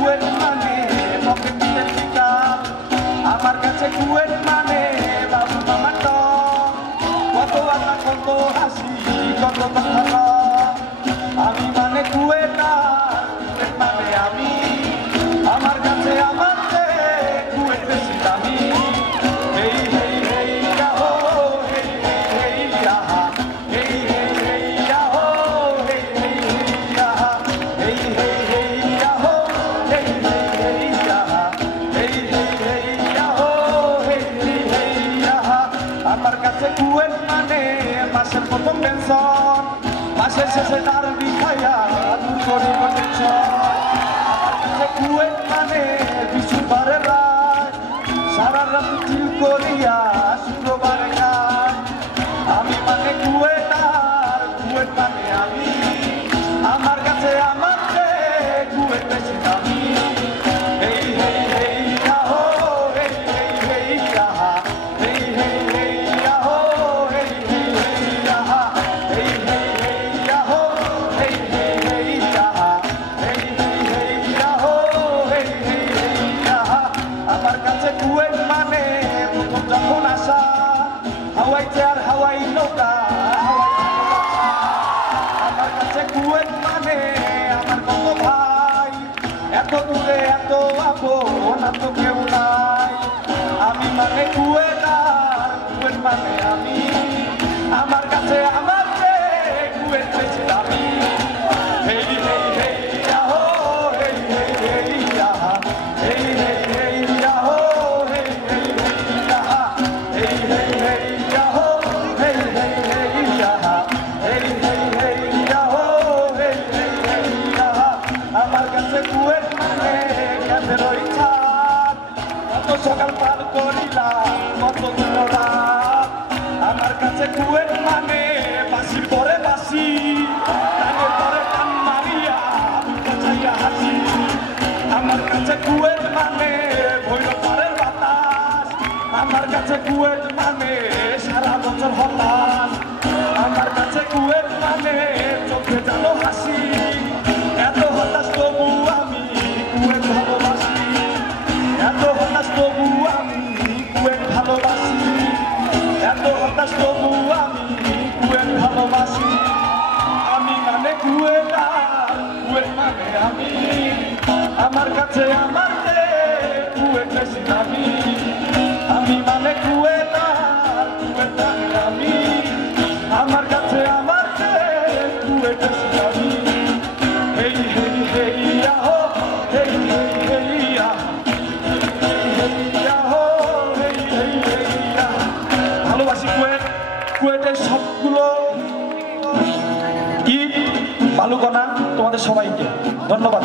কুয়েট মানে পকেট দিয়ে বিকাল, আমার কাছে কুয়েট মানে বাবু মামার টক, কত আনা কত হাসি কত কথা। আমি মানে কুয়েটার, কুয়েট মানে আমি, আমার কাছে আমার কুয়েট বেশি দামি। হেই হেই হেই ইয়াহো, হেই হেই হেই ইয়াহা, হেই হেই হেই ইয়াহো, হেই হেই হেই ইয়াহা, হেই হেই হেই ইয়াহো, হেই হেই হেই ইয়াহা, হেই হেই হেই ইয়াহো, হেই হেই হেই ইয়াহা। আমার কাছে কুয়েট মানে মাসের প্রথম পেনশন, মাসের শেষে তার বিখাইয়া দূর করিব টেনশন। আমার কাছে কুয়েট মানে বিশুবারের রাত, সারা রাত চিল করিয়া শুক্রবারে গান। আমি মানে কুয়েটার, কুয়েট মানে আমি, আমার কাছে আমার কুয়েট বেশি দামি। হেই হেই হেই ইয়াহো, হেই হেই হেই ইয়াহা, হেই হেই হেই ইয়াহো, হেই হেই হেই ইয়াহা, হেই হেই হেই ইয়াহো, হেই হেই হেই ইয়াহা, হেই হেই হেই ইয়াহো, হেই হেই হেই ইয়াহা। আমার কাছে কুয়েট মানে প্রথম যখন আসা, হাওয়াই চেয়ার হাওয়াই নৌকা হাওয়াই ভালোবাসা। আমার কাছে কুয়েট মানে আমার কত ভাই, এত দূরে এত আপন এত কেউ নাই। আমি মানে কুয়েটার, কুয়েট মানে আমি, আমার কাছে আমার কুয়েট বেশি দামি। হেই হেই হেই ইয়াহো, হেই হেই হেই ইয়াহা, হেই হেই হেই ইয়াহো, হেই হেই হেই ইয়াহা, হেই হেই হেই ইয়াহো, হেই হেই হেই ইয়াহা, হেই হেই হেই ইয়াহো, হেই হেই হেই ইয়াহা। আমার কাছে কুয়েট মানে ক্যাফের ওই ছাদ, কত সকাল পার করিলাম কত দিন রাত। আমার কাছে কুয়েট মানে বাসির পরে বাসি, টানের পরে টান মারিয়া চাইয়া হাসি। আমার কাছে কুয়েট মানে ভৈরব পাড়ের বাতাস, আমার কাছে কুয়েট মানে সারা বছর হতাশ। আমার কাছে কুয়েট মানে চোখে জানো হাসি, এত হতাশ তবু আমি কুয়েট ভালোবাসি, এত হতাশ তবু আমি কুয়েট ভালোবাসি, এত হতাশ তবু আমি কুয়েট ভালোবাসি। আমি মানে কুয়েটার, কুয়েট মানে আমি, আমার কাছে আমার কুয়েট বেশি দামি। আমি মানে কুয়েটার, কুয়েট মানে আমি, আমার কাছে আমার কুয়েট বেশি দামি। হেই হেই হেই ইয়াহো, হেই হেই হেই ইয়াহা, হেই হেই ইয়াহো, হেই হেই হেই ইয়াহা। ভালোবাসি কুয়েট, কুয়েটের সবগুলো ইট বালুকণা তোমাদের সবাইকে ধন্যবাদ।